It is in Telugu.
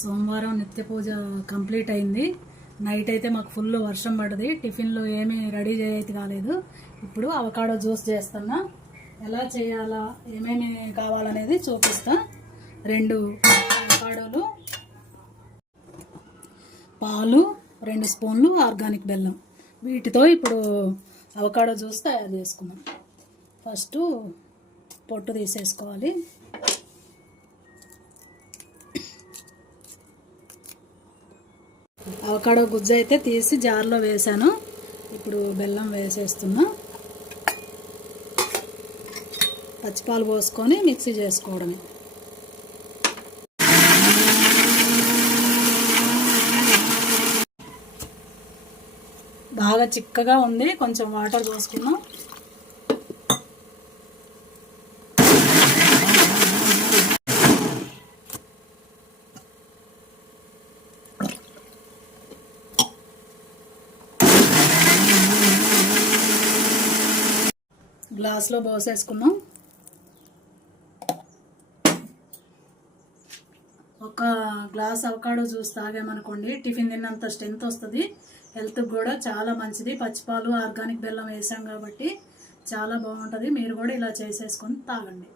సోమవారం నిత్య పూజ కంప్లీట్ అయింది. నైట్ అయితే మాకు ఫుల్ వర్షం పడ్డది. టిఫిన్లో ఏమీ రెడీ చేయైతే కాలేదు. ఇప్పుడు అవకాడో జ్యూస్ చేస్తున్నా. ఎలా చేయాలా, ఏమేమి కావాలనేది చూపిస్తా. 2 అవకాడోలు, పాలు, 2 స్పూన్లు ఆర్గానిక్ బెల్లం. వీటితో ఇప్పుడు అవకాడో జ్యూస్ తయారు చేసుకున్నాం. ఫస్ట్ పొట్టు తీసేసుకోవాలి. అవకాడో గుజ్జు అయితే తీసి జార్లో వేసాను. ఇప్పుడు బెల్లం వేసేస్తున్నా. పచ్చిపాలు పోసుకొని మిక్సీ చేసుకోవడమే. బాగా చిక్కగా ఉంది, కొంచెం వాటర్ పోసుకున్నాం. గ్లాస్లో పోసేసుకున్నాం. ఒక గ్లాస్ అవకాడో జ్యూస్ తాగామనుకోండి, టిఫిన్ తిన్నంత స్ట్రెంత్ వస్తుంది. హెల్త్కి కూడా చాలా మంచిది. పచ్చిపాలు, ఆర్గానిక్ బెల్లం వేసాం కాబట్టి చాలా బాగుంటుంది. మీరు కూడా ఇలా చేసేసుకొని తాగండి.